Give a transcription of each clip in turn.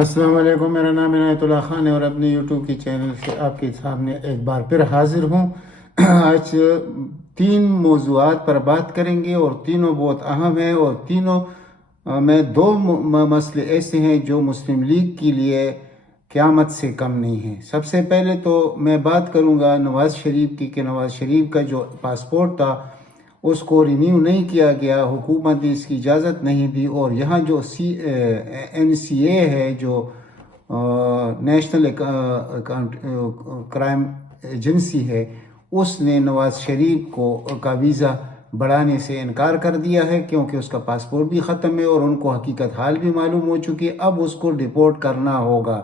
السلام علیکم، میرا نام عنایت اللہ خان ہے اور اپنے یوٹیوب کی چینل سے آپ کے سامنے ایک بار پھر حاضر ہوں۔ آج 3 موضوعات پر بات کریں گے اور تینوں بہت اہم ہیں، اور تینوں میں 2 مسئلے ایسے ہیں جو مسلم لیگ کے لیے قیامت سے کم نہیں ہیں۔ سب سے پہلے تو میں بات کروں گا نواز شریف کی کہ نواز شریف کا جو پاسپورٹ تھا اس کو رینیو نہیں کیا گیا، حکومت نے اس کی اجازت نہیں دی، اور یہاں جو NCA ہے جو نیشنل کرائم ایجنسی ہے، اس نے نواز شریف کا ویزا بڑھانے سے انکار کر دیا ہے، کیونکہ اس کا پاسپورٹ بھی ختم ہے اور ان کو حقیقت حال بھی معلوم ہو چکی ہے۔ اب اس کو ڈیپورٹ کرنا ہوگا،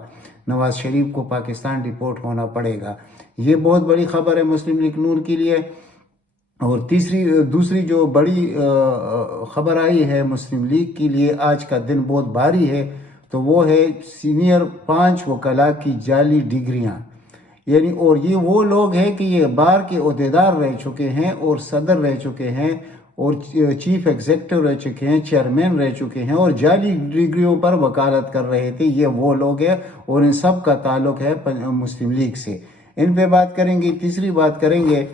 نواز شریف کو پاکستان ڈیپورٹ ہونا پڑے گا۔ یہ بہت بڑی خبر ہے مسلم لیگ نون کے لیے۔ اور دوسری جو بڑی خبر آئی ہے مسلم لیگ کے لیے، آج کا دن بہت بھاری ہے، تو وہ ہے سینئر 5 وکلاء کی جعلی ڈگریاں، یعنی اور یہ وہ لوگ ہیں کہ یہ بار کے عہدیدار رہ چکے ہیں اور صدر رہ چکے ہیں اور چیف ایگزیکٹو رہ چکے ہیں، چیئرمین رہ چکے ہیں، اور جعلی ڈگریوں پر وکالت کر رہے تھے۔ یہ وہ لوگ ہیں اور ان سب کا تعلق ہے مسلم لیگ سے۔ ان پہ بات کریں گے۔ تیسری بات کریں گے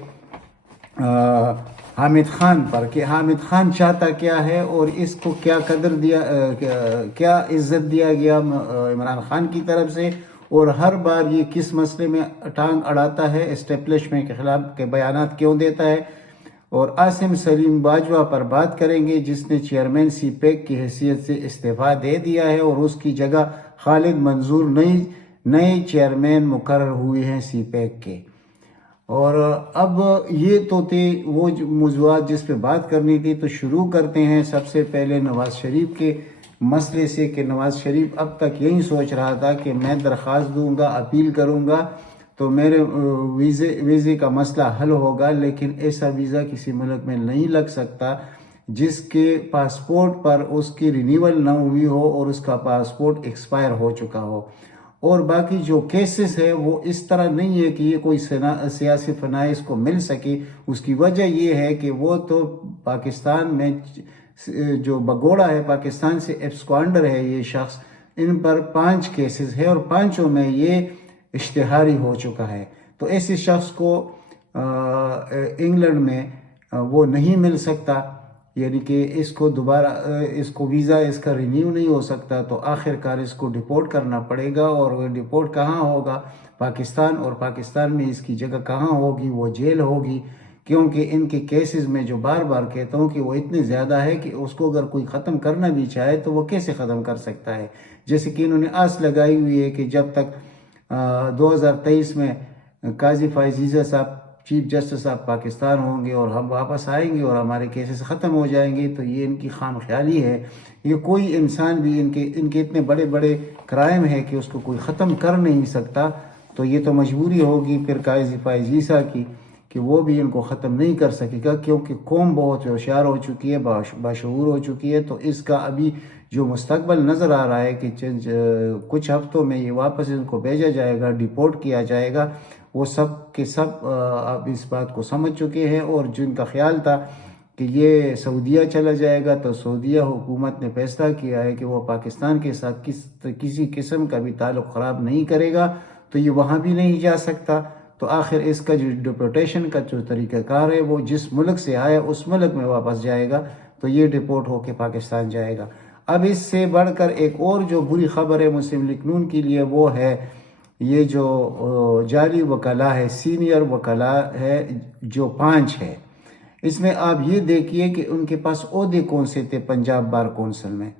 حامد خان پر، کہ حامد خان چاہتا کیا ہے اور اس کو کیا قدر دیا، کیا عزت دیا گیا عمران خان کی طرف سے، اور ہر بار یہ کس مسئلے میں ٹانگ اڑاتا ہے، اسٹیبلشمنٹ کے خلاف کے بیانات کیوں دیتا ہے۔ اور عاصم سلیم باجوہ پر بات کریں گے، جس نے چیئرمین سی پیک کی حیثیت سے استعفیٰ دے دیا ہے اور اس کی جگہ خالد منظور نئے چیئرمین مقرر ہوئے ہیں سی پیک کے۔ اور اب یہ تو تھے وہ موضوعات جس پہ بات کرنی تھی، تو شروع کرتے ہیں سب سے پہلے نواز شریف کے مسئلے سے، کہ نواز شریف اب تک یہی سوچ رہا تھا کہ میں درخواست دوں گا، اپیل کروں گا تو میرے ویزے کا مسئلہ حل ہوگا، لیکن ایسا ویزا کسی ملک میں نہیں لگ سکتا جس کے پاسپورٹ پر اس کی رینیول نہ ہوئی ہو اور اس کا پاسپورٹ ایکسپائر ہو چکا ہو۔ اور باقی جو کیسز ہے وہ اس طرح نہیں ہے کہ یہ کوئی سیاسی فنائے اس کو مل سکے۔ اس کی وجہ یہ ہے کہ وہ تو پاکستان میں جو بگوڑا ہے، پاکستان سے ایبسکوانڈر ہے یہ شخص، ان پر 5 کیسز ہے اور 5 میں یہ اشتہاری ہو چکا ہے۔ تو ایسے شخص کو انگلینڈ میں وہ نہیں مل سکتا، یعنی کہ اس کو دوبارہ اس کو ویزا اس کا رینیو نہیں ہو سکتا، تو آخر کار اس کو ڈیپورٹ کرنا پڑے گا۔ اور وہ ڈیپورٹ کہاں ہوگا؟ پاکستان، اور پاکستان میں اس کی جگہ کہاں ہوگی؟ وہ جیل ہوگی، کیونکہ ان کے کیسز میں جو بار بار کہتا ہوں کہ وہ اتنے زیادہ ہے کہ اس کو اگر کوئی ختم کرنا بھی چاہے تو وہ کیسے ختم کر سکتا ہے؟ جیسے کہ انہوں نے آس لگائی ہوئی ہے کہ جب تک 2023 میں قاضی فائز عیسیٰ صاحب چیف جسٹس آف پاکستان ہوں گے اور ہم واپس آئیں گے اور ہمارے کیسز ختم ہو جائیں گے، تو یہ ان کی خام خیالی ہے۔ یہ کوئی انسان بھی ان کے اتنے بڑے بڑے کرائم ہے کہ اس کو کوئی ختم کر نہیں سکتا، تو یہ تو مجبوری ہوگی پھر قاضی فائز عیسیٰ کی کہ وہ بھی ان کو ختم نہیں کر سکے گا، کیونکہ قوم بہت ہوشیار ہو چکی ہے، باشعور ہو چکی ہے۔ تو اس کا ابھی جو مستقبل نظر آ رہا ہے کہ کچھ ہفتوں میں یہ واپس ان کو بھیجا جائے گا، ڈیپورٹ کیا جائے گا، وہ سب کے سب اب اس بات کو سمجھ چکے ہیں۔ اور جن کا خیال تھا کہ یہ سعودیہ چلا جائے گا، تو سعودیہ حکومت نے فیصلہ کیا ہے کہ وہ پاکستان کے ساتھ کسی قسم کا بھی تعلق خراب نہیں کرے گا، تو یہ وہاں بھی نہیں جا سکتا۔ تو آخر اس کا جو ڈیپورٹیشن کا جو طریقہ کار ہے، وہ جس ملک سے آیا اس ملک میں واپس جائے گا، تو یہ ڈیپورٹ ہو کے پاکستان جائے گا۔ اب اس سے بڑھ کر ایک اور جو بری خبر ہے مسلم لیگ نون کے لیے، وہ ہے یہ جو جعلی وکلاء ہے، سینئر وکلاء ہے جو 5 ہے۔ اس میں آپ یہ دیکھیے کہ ان کے پاس عہدے کون سے تھے پنجاب بار کونسل میں۔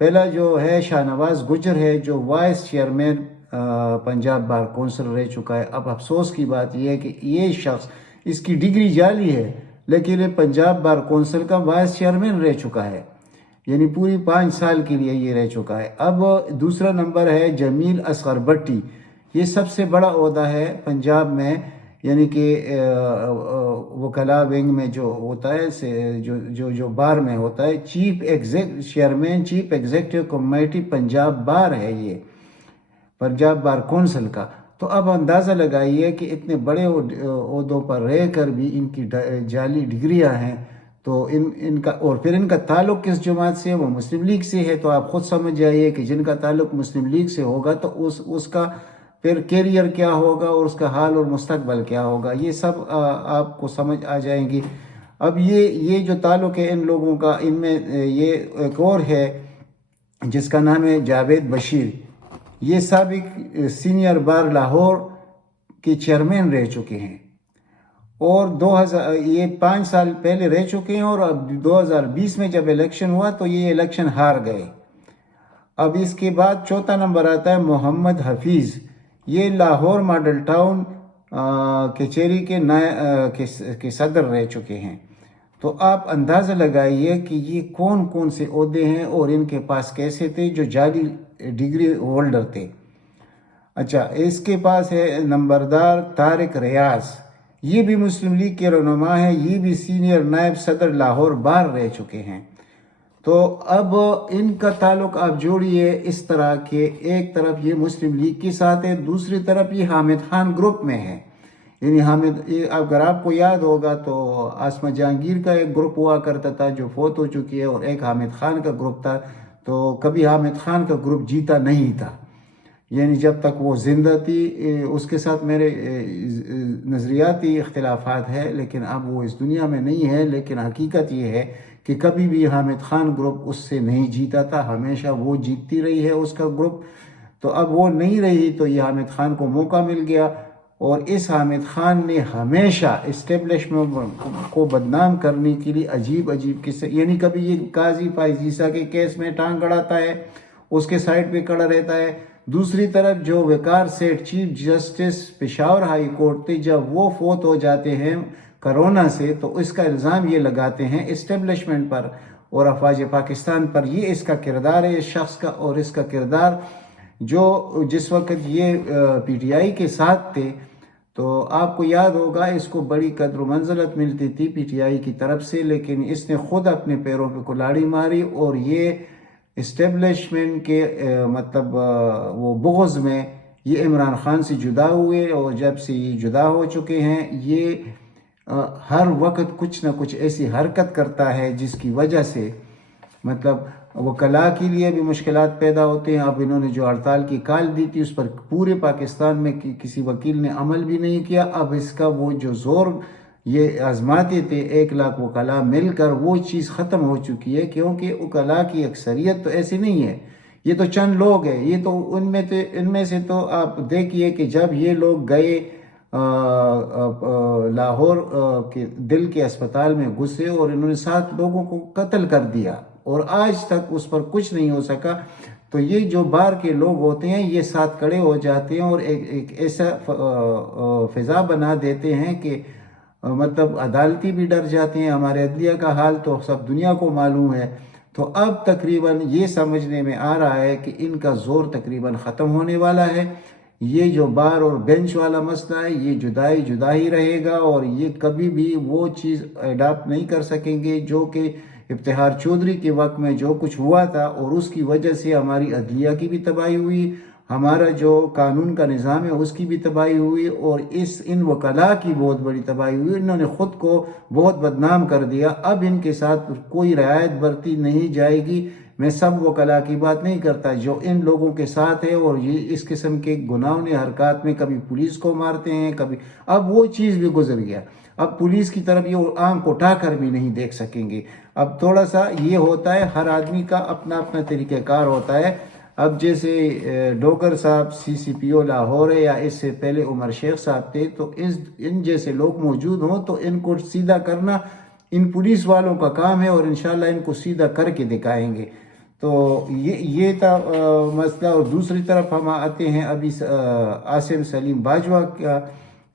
پہلا جو ہے شاہ نواز گجر ہے، جو vice chairman Punjab bar council رہ چکا ہے۔ اب افسوس کی بات یہ ہے کہ یہ شخص، اس کی ڈگری جعلی ہے لیکن یہ پنجاب بار کونسل کا وائس چیئرمین رہ چکا ہے، یعنی پوری 5 سال کے لیے یہ رہ چکا ہے۔ اب دوسرا نمبر ہے جمیل اصغر بٹی، یہ سب سے بڑا عہدہ ہے پنجاب میں، یعنی کہ وکلاء ونگ میں جو ہوتا ہے، جو بار میں ہوتا ہے، chairman chief executive committee Punjab bar ہے یہ، پنجاب بار کونسل کا۔ تو اب اندازہ لگائیے کہ اتنے بڑے عہدوں پر رہ کر بھی ان کی جعلی ڈگریاں ہیں، تو ان کا اور پھر ان کا تعلق کس جماعت سے ہے؟ وہ مسلم لیگ سے ہے. تو آپ خود سمجھ جائیے کہ جن کا تعلق مسلم لیگ سے ہوگا تو اس کا پھر کیریئر کیا ہوگا اور اس کا حال اور مستقبل کیا ہوگا، یہ سب آپ کو سمجھ آ جائیں گی. اب یہ جو تعلق ہے ان لوگوں کا، ان میں یہ ایک اور ہے جس کا نام ہے جاوید بشیر. یہ سابق سینئر بار لاہور کے چیئرمین رہ چکے ہیں اور یہ 5 سال پہلے رہ چکے ہیں، اور اب 2020 میں جب الیکشن ہوا تو یہ الیکشن ہار گئے. اب اس کے بعد چوتھا نمبر آتا ہے محمد حفیظ. یہ لاہور ماڈل ٹاؤن کچہری کے صدر رہ چکے ہیں. تو آپ اندازہ لگائیے کہ یہ کون سے عہدے ہیں اور ان کے پاس کیسے تھے جو جعلی ڈگری ہولڈر تھے. اچھا، اس کے پاس ہے نمبردار طارق ریاض، یہ بھی مسلم لیگ کے رہنما ہیں، یہ بھی سینئر نائب صدر لاہور بار رہ چکے ہیں. تو اب ان کا تعلق آپ جوڑیے اس طرح کہ ایک طرف یہ مسلم لیگ کے ساتھ ہے، دوسری طرف یہ حامد خان گروپ میں ہے. یعنی اگر آپ کو یاد ہوگا تو آسمہ جہانگیر کا ایک گروپ ہوا کرتا تھا جو فوت ہو چکی ہے، اور ایک حامد خان کا گروپ تھا. تو کبھی حامد خان کا گروپ جیتا نہیں تھا، یعنی جب تک وہ زندہ تھی. اس کے ساتھ میرے نظریاتی اختلافات ہیں، لیکن اب وہ اس دنیا میں نہیں ہے. لیکن حقیقت یہ ہے کہ کبھی بھی حامد خان گروپ اس سے نہیں جیتا تھا، ہمیشہ وہ جیتتی رہی ہے اس کا گروپ. تو اب وہ نہیں رہی تو یہ حامد خان کو موقع مل گیا، اور اس حامد خان نے ہمیشہ اسٹیبلشمنٹ کو بدنام کرنے کے لیے عجیب قصے، یعنی کبھی یہ قاضی فائز عیسیٰ کے کیس میں ٹانگ گڑاتا ہے، اس کے سائڈ پہ کھڑا رہتا ہے. دوسری طرف جو Waqar Seth chief justice Peshawar high court تھے، جب وہ فوت ہو جاتے ہیں کرونا سے تو اس کا الزام یہ لگاتے ہیں اسٹیبلشمنٹ پر اور افواج پاکستان پر. یہ اس کا کردار ہے اس شخص کا، اور اس کا کردار جو جس وقت یہ پی ٹی آئی کے ساتھ تھے تو آپ کو یاد ہوگا اس کو بڑی قدر و منزلت ملتی تھی پی ٹی آئی کی طرف سے، لیکن اس نے خود اپنے پیروں پہ کلاڑی ماری، اور یہ اسٹیبلشمنٹ کے مطلب وہ بغض میں یہ عمران خان سے جدا ہوئے. اور جب سے یہ جدا ہو چکے ہیں یہ ہر وقت کچھ نہ کچھ ایسی حرکت کرتا ہے جس کی وجہ سے مطلب وکلاء کے لیے بھی مشکلات پیدا ہوتے ہیں. اب انہوں نے جو ہڑتال کی کال دی تھی اس پر پورے پاکستان میں کسی وکیل نے عمل بھی نہیں کیا. اب اس کا وہ جو زور یہ آزماتے تھے 1 لاکھ وکلاء مل کر، وہ چیز ختم ہو چکی ہے، کیونکہ وکلاء کی اکثریت تو ایسی نہیں ہے، یہ تو چند لوگ ہیں. یہ تو ان میں سے تو آپ دیکھیے کہ جب یہ لوگ گئے لاہور کے دل کے اسپتال میں گھسے اور انہوں نے 7 لوگوں کو قتل کر دیا اور آج تک اس پر کچھ نہیں ہو سکا. تو یہ جو بار کے لوگ ہوتے ہیں یہ ساتھ کھڑے ہو جاتے ہیں اور ایک ایسا فضا بنا دیتے ہیں کہ مطلب عدالتی بھی ڈر جاتے ہیں. ہمارے عدلیہ کا حال تو سب دنیا کو معلوم ہے. تو اب تقریباً یہ سمجھنے میں آ رہا ہے کہ ان کا زور تقریباً ختم ہونے والا ہے. یہ جو بار اور بینچ والا مسئلہ ہے یہ جدا ہی رہے گا، اور یہ کبھی بھی وہ چیز اڈاپٹ نہیں کر سکیں گے جو کہ افتخار چودھری کے وقت میں جو کچھ ہوا تھا، اور اس کی وجہ سے ہماری عدلیہ کی بھی تباہی ہوئی، ہمارا جو قانون کا نظام ہے اس کی بھی تباہی ہوئی، اور ان وکلاء کی بہت بڑی تباہی ہوئی. انہوں نے خود کو بہت بدنام کر دیا. اب ان کے ساتھ کوئی رعایت برتی نہیں جائے گی. میں سب وکلاء کی بات نہیں کرتا، جو ان لوگوں کے ساتھ ہے اور یہ اس قسم کے گناہوں حرکات میں کبھی پولیس کو مارتے ہیں کبھی، اب وہ چیز بھی گزر گیا. اب پولیس کی طرف یہ آنکھ اٹھا کر بھی نہیں دیکھ سکیں گے. اب تھوڑا سا یہ ہوتا ہے، ہر آدمی کا اپنا اپنا طریقہ کار ہوتا ہے. اب جیسے ڈوگر صاحب CCPO لاہور ہے، یا اس سے پہلے عمر شیخ صاحب تھے، تو ان جیسے لوگ موجود ہوں تو ان کو سیدھا کرنا ان پولیس والوں کا کام ہے، اور انشاءاللہ ان کو سیدھا کر کے دکھائیں گے. تو یہ تھا مسئلہ. اور دوسری طرف ہم آتے ہیں ابھی عاصم سلیم باجوہ کا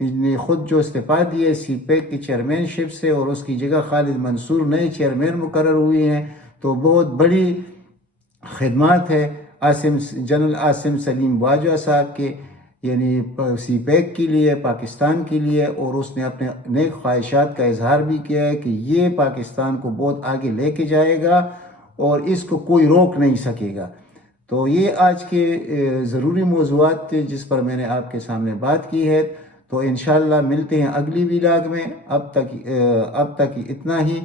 نے خود جو استعفیٰ دیے سی پیک کی چیئرمین شپ سے، اور اس کی جگہ خالد منصور نئے چیئرمین مقرر ہوئے ہیں. تو بہت بڑی خدمات ہے جنرل عاصم سلیم باجوہ صاحب کے، یعنی سی پیک کے لیے، پاکستان کے لیے. اور اس نے اپنے نیک خواہشات کا اظہار بھی کیا ہے کہ یہ پاکستان کو بہت آگے لے کے جائے گا اور اس کو کوئی روک نہیں سکے گا. تو یہ آج کے ضروری موضوعات تھے جس پر میں نے آپ کے سامنے بات کی ہے. تو انشاءاللہ ملتے ہیں اگلی ویلاگ میں. اب تک اتنا ہی،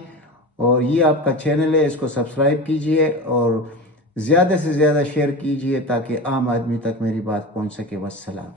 اور یہ آپ کا چینل ہے، اس کو سبسکرائب کیجئے اور زیادہ سے زیادہ شیئر کیجئے تاکہ عام آدمی تک میری بات پہنچ سکے۔ والسلام۔